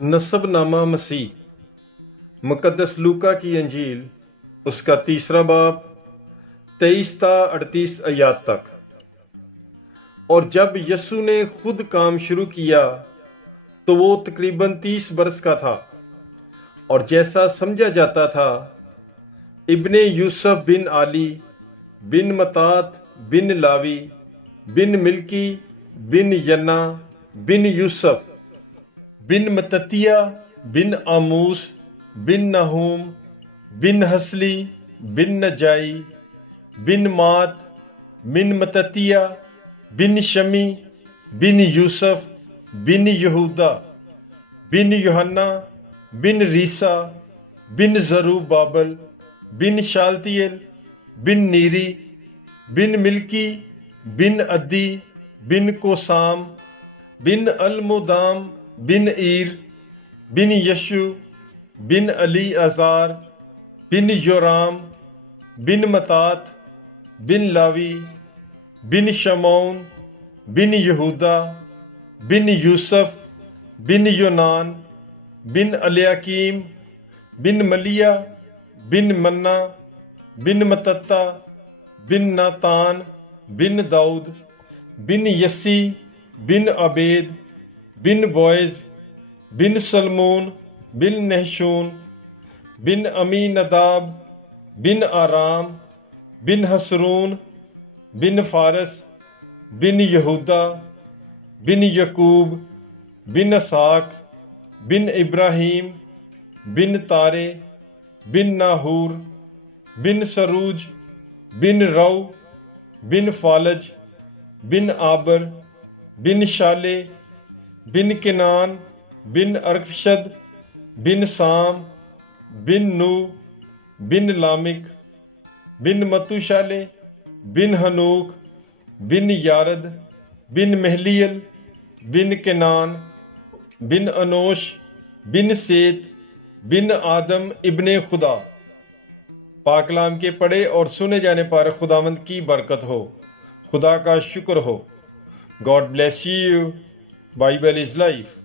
नसबनामा मसीह मुकद्दस लूका की अंजील उसका 3 बाब 23 ता 38 आयात तक। और जब यीशु ने खुद काम शुरू किया तो वो तकरीबन 30 बरस का था, और जैसा समझा जाता था इब्ने यूसुफ बिन आली बिन मतात बिन लावी बिन मिल्की बिन यन्ना बिन यूसुफ बिन मततिया बिन आमूस बिन नहूम बिन हसली बिन नजाई बिन मात बिन मततिया बिन शमी बिन यूसुफ बिन यहूदा बिन यूहन्ना बिन रीसा बिन जरूब्बाबेल बिन शालतिएल बिन नीरी बिन मिल्की बिन अद्दी बिन कोसाम बिन अलमुदाम बिन ईर बिन यशु बिन अली अजार बिन योराम बिन मतात बिन लावी बिन शमौन बिन यहूदा बिन यूसुफ बिन योनान बिन अलियाकीम बिन मलिया बिन मन्ना बिन मतत्ता बिन नातान बिन दाऊद बिन यस्सी बिन अबेद बिन बोएज बिन सलमून बिन नहशून बिन अमी नदाब बिन आराम बिन हसरून बिन फारस बिन यहूदा बिन यकूब बिन असाक बिन इब्राहीम बिन तारे बिन नाहूर बिन सरूज बिन रऊ बिन फालज बिन आबर बिन शाले बिन किनान बिन अरफशद बिन साम बिन नू बिन लामिक बिन मतुशाले बिन हनूक बिन यारद बिन महलियल बिन केनान बिन अनोश बिन सेत बिन आदम इब्ने खुदा। पाकलाम के पढ़े और सुने जाने पर खुदावंद की बरकत हो, खुदा का शुक्र हो। God bless you. Bible is life.